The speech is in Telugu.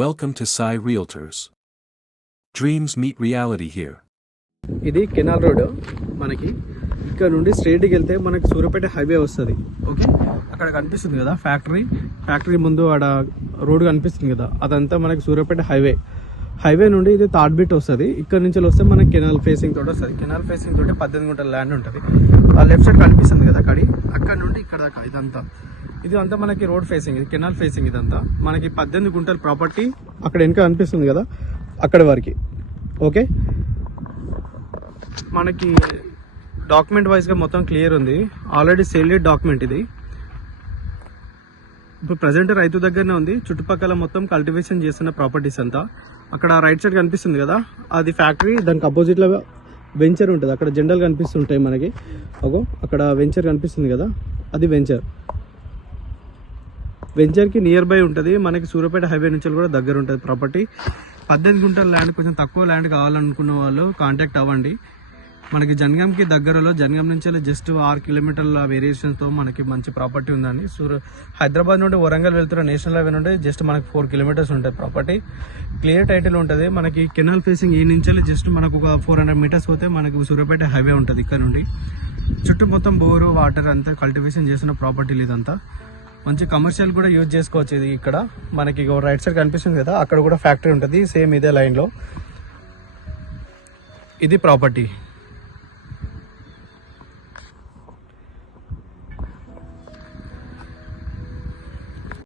Welcome to Sai Realtors. Dreams meet reality here. ఇది కెనాల్ రోడ్. మనకి ఇక్కడ నుండి స్ట్రైట్కి వెళ్తే మనకి సూర్యాపేట హైవే వస్తుంది. ఓకే, అక్కడ కనిపిస్తుంది కదా ఫ్యాక్టరీ ముందు ఆడ రోడ్ కనిపిస్తుంది కదా, అదంతా మనకి సూర్యాపేట హైవే నుండి ఇది థర్డ్ బిట్ వస్తుంది. ఇక్కడ నుంచి వస్తే మనకి కెనాల్ ఫేసింగ్ తోటి వస్తుంది. కెనాల్ ఫేసింగ్ తోటి 18 గుంటల ల్యాండ్ ఉంటుంది. ఆ లెఫ్ట్ సైడ్ కనిపిస్తుంది కదా అక్కడ నుండి ఇక్కడ దాకా ఇదంతా మనకి రోడ్ ఫేసింగ్, ఇది కెనాల్ ఫేసింగ్. ఇదంతా మనకి 18 గుంటల ప్రాపర్టీ అక్కడ వెనక కనిపిస్తుంది కదా, అక్కడ వరకు. ఓకే, మనకి డాక్యుమెంట్ వైజ్గా మొత్తం క్లియర్ ఉంది. ఆల్రెడీ సేల్డ్ డాక్యుమెంట్ ఇది. ఇప్పుడు ప్రజెంట్ రైతు దగ్గరనే ఉంది. చుట్టుపక్కల మొత్తం కల్టివేషన్ చేస్తున్న ప్రాపర్టీస్ అంతా. అక్కడ రైట్ సైడ్ కనిపిస్తుంది కదా, అది ఫ్యాక్టరీ. దానికి అపోజిట్లో వెంచర్ ఉంటుంది. అక్కడ జెండాలు కనిపిస్తుంటాయి మనకి. అక్కడ వెంచర్ కనిపిస్తుంది కదా, అది వెంచర్కి నియర్ బై ఉంటుంది. మనకి సూర్యాపేట హైవే నుంచి కూడా దగ్గర ఉంటుంది ప్రాపర్టీ. 18 గుంటల ల్యాండ్, కొంచెం తక్కువ ల్యాండ్ కావాలనుకున్న వాళ్ళు కాంటాక్ట్ అవ్వండి. మనకి జనగాంకి దగ్గరలో, జనగాం నుంచి జస్ట్ 6 కిలోమీటర్ల వేరియేషన్తో మనకి మంచి ప్రాపర్టీ ఉందని. హైదరాబాద్ నుండి వరంగల్ వెళ్తున్న నేషనల్ హైవే నుండి జస్ట్ మనకి 4 కిలోమీటర్స్ ఉంటుంది ప్రాపర్టీ. క్లియర్ టైటిల్ ఉంటుంది. మనకి కెనాల్ ఫేసింగ్ ఈ నుంచి జస్ట్ మనకు ఒక 400 మీటర్స్ పోతే మనకి సూర్యాపేట హైవే ఉంటుంది. ఇక్కడ నుండి చుట్టూ మొత్తం బోరు, వాటర్ అంతా కల్టివేషన్ చేసిన ప్రాపర్టీలు. ఇదంతా మంచి కమర్షియల్ కూడా యూజ్ చేసుకోవచ్చు. ఇది ఇక్కడ మనకి రైట్ సైడ్ కనిపిస్తుంది కదా, అక్కడ కూడా ఫ్యాక్టరీ ఉంటుంది సేమ్ ఇదే లైన్లో. ఇది ప్రాపర్టీ.